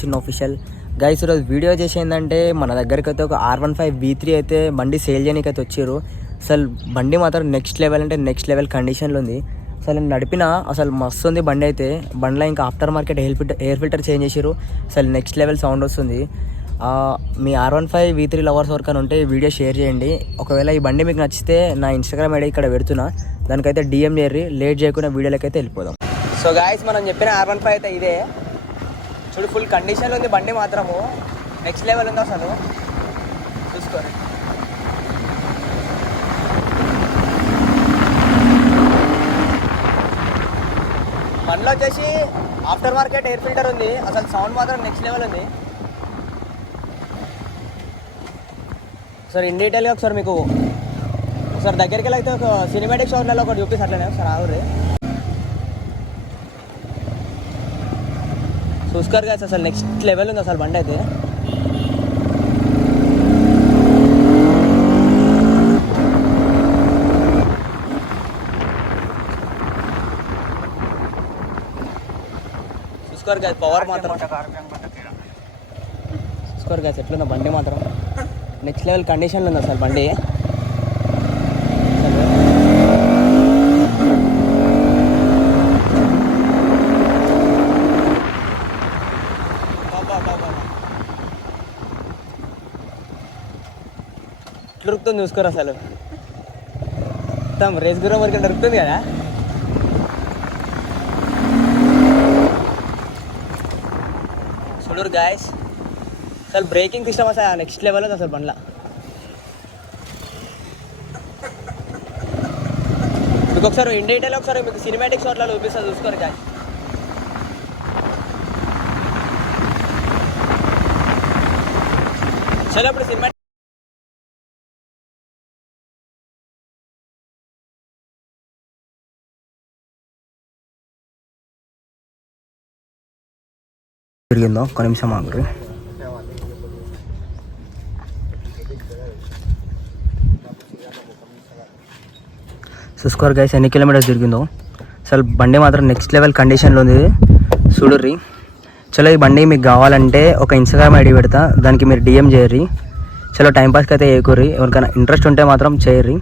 చిన్న official guys. ఈరోజు వీడియో చేసి ఏంటంటే మన దగ్గరికి అయితే ఒక R15 V3 అయితే బండి సేల్ చేయడానికి అయితే వచ్చారు. అసలు బండి మాత్రం నెక్స్ట్ లెవెల్ అంటే నెక్స్ట్ లెవెల్ కండిషన్లో ఉంది. అసలు నేను నడిపిన అసలు మస్తు ఉంది బండి అయితే. బండిలో ఇంకా after market air filter change చేసారు. అసలు నెక్స్ట్ లెవెల్ సౌండ్ వస్తుంది. మీ R15 V3 లవర్స్ వరకు అని ఉంటే వీడియో షేర్ చేయండి. ఒకవేళ ఈ బండి మీకు నచ్చితే నా ఇన్స్టాగ్రామ్ ఐడి ఇక్కడ పెడుతున్నా, దానికైతే DM చేయర్రి. లేట్ చేయకుండా వీడియోలోకి అయితే వెళ్ళిపోదాం. సో గాయస్, మనం చెప్పిన R15 అయితే ఇదే చూడు. ఫుల్ కండిషన్లో ఉంది బండి మాత్రము. నెక్స్ట్ లెవెల్ ఉంది అసలు, చూసుకోండి. బండిలో వచ్చేసి ఆఫ్టర్ మార్కెట్ ఎయిర్ ఫిల్టర్ ఉంది. అసలు సౌండ్ మాత్రం నెక్స్ట్ లెవెల్ ఉంది. సార్ ఇన్ డీటెయిల్గా ఒకసారి మీకు ఒకసారి దగ్గరికి వెళ్ళి అయితే ఒక సినిమాటిక్ షాట్లలో ఒకటి చూపిస్తే అట్లనే ఒకసారి ఆవురే చూసుకోరు కదా. అసలు నెక్స్ట్ లెవెల్ ఉంది అసలు బండి అయితే. చూసుకోరు కదా పవర్ మాత్రం. చూసుకోరు కదా ఎట్లున్న బండి మాత్రం నెక్స్ట్ లెవెల్ కండిషన్లో ఉంది అసలు బండి. దొరుకుతుంది చూసుకోరు అసలు. మొత్తం రేస్ గురం వరకు దొరుకుతుంది కదా. చూడరు గాయస్, అసలు బ్రేకింగ్ సిస్టమ్ అసలు నెక్స్ట్ లెవెల్ ఉంది అసలు బండ్ల. మీకు ఒకసారి ఇన్ డీటెయిల్ ఒకసారి మీకు సినిమాటిక్ షాట్లలో చూపిస్తా, చూసుకోరు గాయస్. చలో ఇప్పుడు సినిమాటిక్ తిరిగిందో ఒక నిమిషం ఆగురి. చూసుకోరు గైస్ ఎన్ని కిలోమీటర్స్ తిరిగిందో. అసలు బండి మాత్రం నెక్స్ట్ లెవెల్ కండిషన్లో ఉంది చూడుర్రి. చలో ఈ బండి మీకు కావాలంటే ఒక ఇన్స్టాగ్రామ్ ఐడి పెడతా, దానికి మీరు DM చేయర్రి. చలో టైంపాస్కి అయితే వేయకూర్రి. ఎవరికైనా ఇంట్రెస్ట్ ఉంటే మాత్రం చేయర్రి.